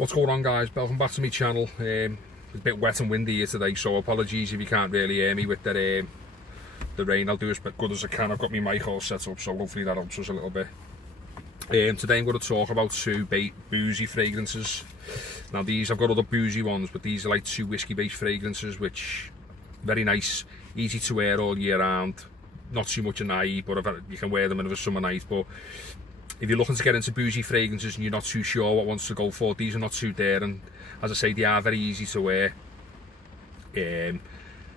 What's going on, guys? Welcome back to my channel. It's a bit wet and windy here today, so apologies if you can't really hear me with the rain. I'll do as good as I can. I've got my mic all set up, so hopefully that helps us a little bit. Today I'm going to talk about two boozy fragrances. Now these, I've got other boozy ones, but these are like two whiskey based fragrances, which very nice, easy to wear all year round. Not too much a night, but you can wear them in a summer night. But if you're looking to get into boozy fragrances and you're not too sure what ones to go for, these are not too daring. As I say, they are very easy to wear. They're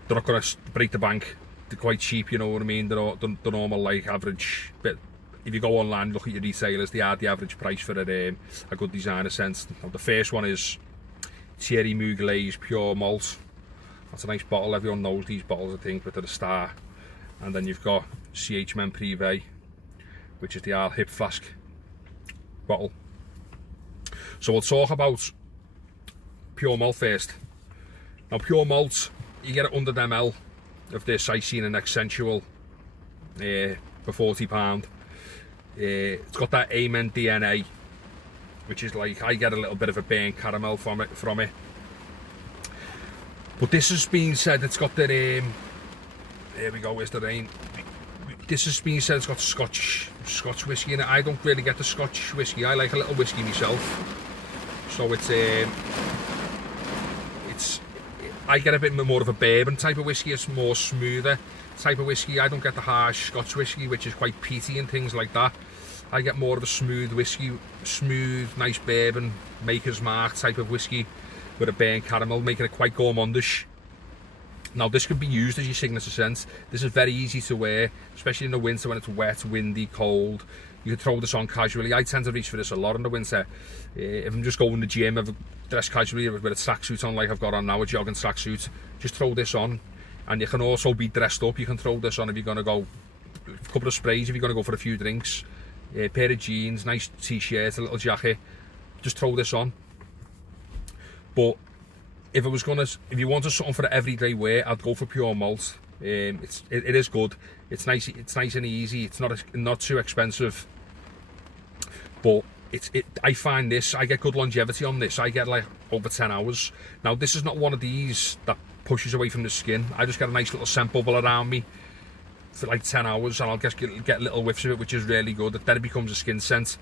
not going to break the bank. They're quite cheap, you know what I mean? They're the normal, like, average. But if you go online and look at your retailers, they are the average price for a good designer scent. Now, the first one is Thierry Mugler's Pure Malt. That's a nice bottle. Everyone knows these bottles, I think, but they're a star. And then you've got Prive, which is the Al Hip Flask bottle. So we'll talk about Pure Malt first. Now Pure Malt, you get it 100 ml of this Icene and Accentual for £40. It's got that Amen DNA, which is like, I get a little bit of a burnt caramel from it. But this has been said, it's got the there we go, where's the rain? This has been said it's got Scotch whiskey in it. I don't really get the Scotch whiskey. I like a little whiskey myself. So I get a bit more of a bourbon type of whiskey. It's more smoother type of whiskey. I don't get the harsh Scotch whiskey, which is quite peaty and things like that. I get more of a smooth whiskey, smooth, nice bourbon, Maker's Mark type of whiskey with a burnt caramel, making it quite gourmandish. Now this could be used as your signature scent. This is very easy to wear, especially in the winter when it's wet, windy, cold. You can throw this on casually. I tend to reach for this a lot in the winter. If I'm just going to the gym, I've dressed casually with a tracksuit on like I've got on now, a jogging tracksuit, just throw this on. And you can also be dressed up. You can throw this on if you're going to go, a couple of sprays if you're going to go for a few drinks, a pair of jeans, nice t-shirt, a little jacket, just throw this on. But if you wanted something for everyday wear, I'd go for Pure Malt. It is good. It's nice and easy. It's not too expensive. But I find this, I get good longevity on this. I get like over 10 hours. Now this is not one of these that pushes away from the skin. I just get a nice little scent bubble around me for like 10 hours, and I'll just get little whiffs of it, which is really good. Then it becomes a skin scent.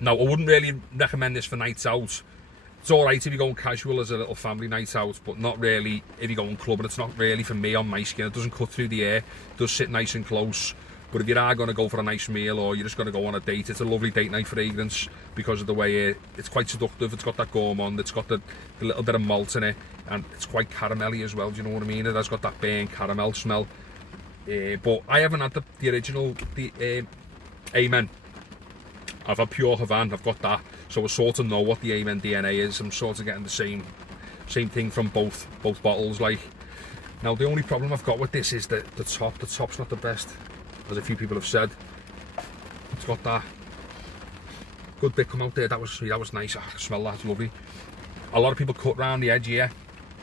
Now I wouldn't really recommend this for nights out. It's alright if you're going casual as a little family night out, but not really if you're going clubbing. It's not really for me on my skin. It doesn't cut through the air. It does sit nice and close. But if you are going to go for a nice meal or you're just going to go on a date, it's a lovely date night fragrance because of the way it's quite seductive. It's got that gourmand, it's got the little bit of malt in it, and it's quite caramelly as well, do you know what I mean? It has got that burnt caramel smell. But I haven't had the original, Amen. I've had Pure Havana, I've got that, so I sort of know what the Amen DNA is. I'm sort of getting the same thing from both bottles. Like, now the only problem I've got with this is the top. The top's not the best, as a few people have said. It's got that good bit come out there. That was nice. I smell that, it's lovely. A lot of people cut round the edge here.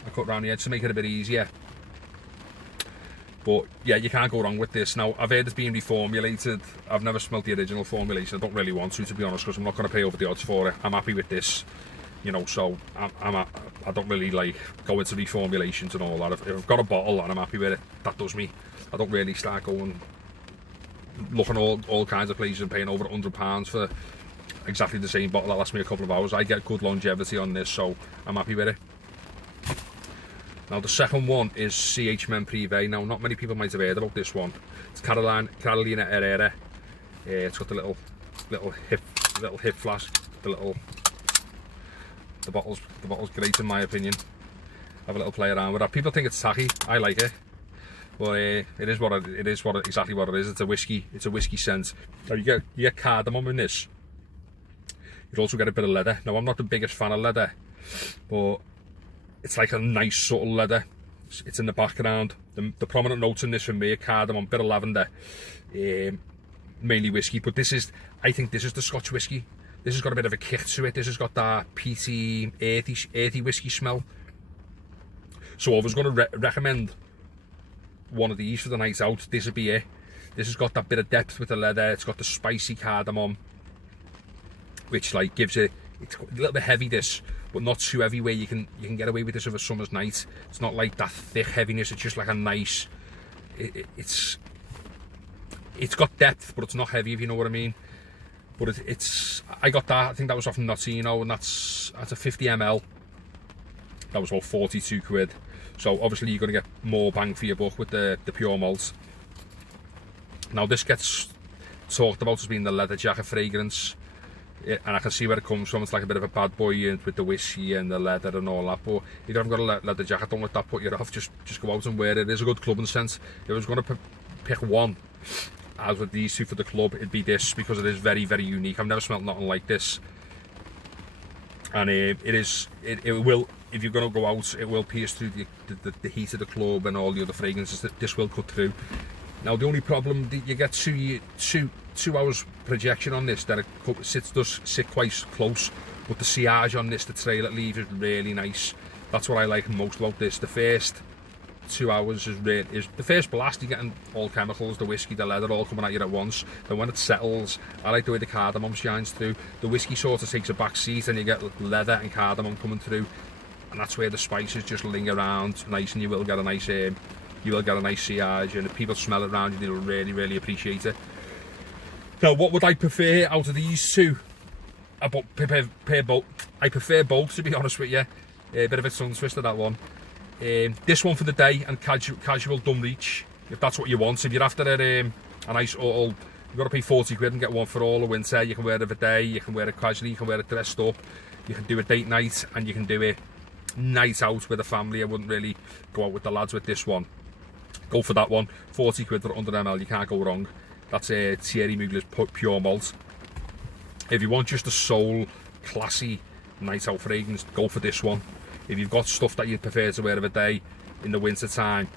I cut round the edge to make it a bit easier. But yeah, you can't go wrong with this. Now, I've heard it's being reformulated. I've never smelled the original formulation. I don't really want to be honest, because I'm not going to pay over the odds for it. I'm happy with this, you know, so I don't really like go into reformulations and all that. If I've got a bottle and I'm happy with it, that does me. I don't really start going looking all kinds of places and paying over £100 for exactly the same bottle that lasts me a couple of hours. I get good longevity on this, so I'm happy with it. Now the second one is Prive. Now not many people might have heard about this one. It's Carolina Herrera. It's got the little hip flask. The bottle's great in my opinion. Have a little play around with that. People think it's tacky. I like it, but it is exactly what it is. It's a whiskey scent. Now you get cardamom in this. You also get a bit of leather. Now I'm not the biggest fan of leather, but it's like a nice subtle leather. It's in the background. The prominent notes in this for me are cardamom, bit of lavender, mainly whiskey. But I think this is the Scotch whiskey. This has got a bit of a kick to it. This has got that peaty, earthy whiskey smell. So I was going to recommend one of these for the night out. This would be it. This has got that bit of depth with the leather. It's got the spicy cardamom, which like gives it it's a little bit heavy, this, but not too heavy where you can get away with this of a summer's night. It's not like that thick heaviness. It's just like a nice. It's got depth, but it's not heavy, if you know what I mean. But I got that. I think that was off Notino, and that's a 50 ml. That was about 42 quid. So obviously you're going to get more bang for your buck with the pure malt. Now this gets talked about as being the leather jacket fragrance, and I can see where it comes from. It's like a bit of a bad boy with the whiskey and the leather and all that. But if you haven't got a leather jacket, don't let that put you off. Just go out and wear it. It is a good clubbing scent. If I was going to pick one out of these two for the club, it'd be this, because it is very, very unique. I've never smelled nothing like this, and it will. If you're going to go out, it will pierce through the heat of the club and all the other fragrances. That this will cut through. Now the only problem, you get 2 hours projection on this, that it does sit quite close, but the sillage on this, the trail it leaves, is really nice. That's what I like most about this. The first 2 hours is the first blast. You're getting all chemicals, the whiskey, the leather, all coming at you at once. Then when it settles, I like the way the cardamom shines through. The whiskey sort of takes a back seat, and you get leather and cardamom coming through, and that's where the spices just linger around nice, and you will get a nice sillage, and if people smell it around you, they'll really, really appreciate it. Now, what would I prefer out of these two? I prefer both, to be honest with you. A bit of a tongue twister, that one. This one for the day and casual dumb reach, if that's what you want. If you're after a nice all, you've got to pay 40 quid and get one for all the winter. You can wear it for day, you can wear it casually, you can wear it dressed up, you can do a date night, and you can do it night out with a family. I wouldn't really go out with the lads with this one. Go for that one. 40 quid for 100 ml, you can't go wrong. That's Thierry Mugler's pure malt. If you want just a soul, classy night out fragrance, go for this one. If you've got stuff that you'd prefer to wear of a day in the winter time,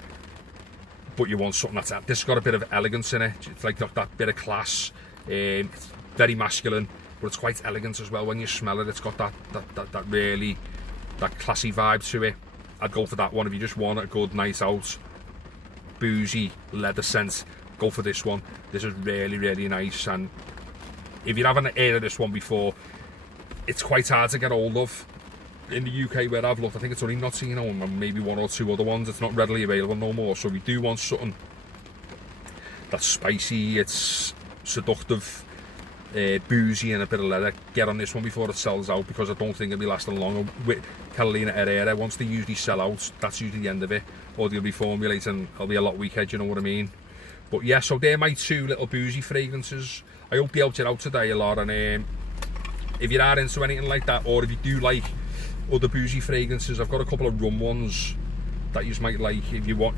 but you want something this has got a bit of elegance in it. It's like that bit of class. It's very masculine, but it's quite elegant as well. When you smell it, it's got that classy vibe to it. I'd go for that one. If you just want a good night out, boozy leather scent, go for this one. This is really, really nice, and if you haven't heard of this one before, it's quite hard to get hold of in the UK where I've looked. I think it's only Notino and maybe 1 or 2 other ones. It's not readily available no more. So if you do want something that's spicy, it's seductive, boozy, and a bit of leather, get on this one before it sells out, because I don't think it'll be lasting long. With Carolina Herrera, once they usually sell out, that's usually the end of it, or they'll be formulating, it'll be a lot weaker, do you know what I mean? But yeah, so they're my 2 little boozy fragrances. I hope they helped you out today a lot, and if you are into anything like that, or if you do like other boozy fragrances, I've got a couple of rum ones that you might like. If you are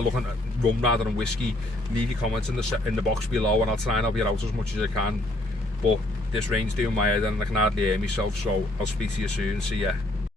looking at rum rather than whiskey, leave your comments in the box below, and I'll try and help you out as much as I can. But this rain's doing my head and I can hardly hear myself, so I'll speak to you soon. See ya.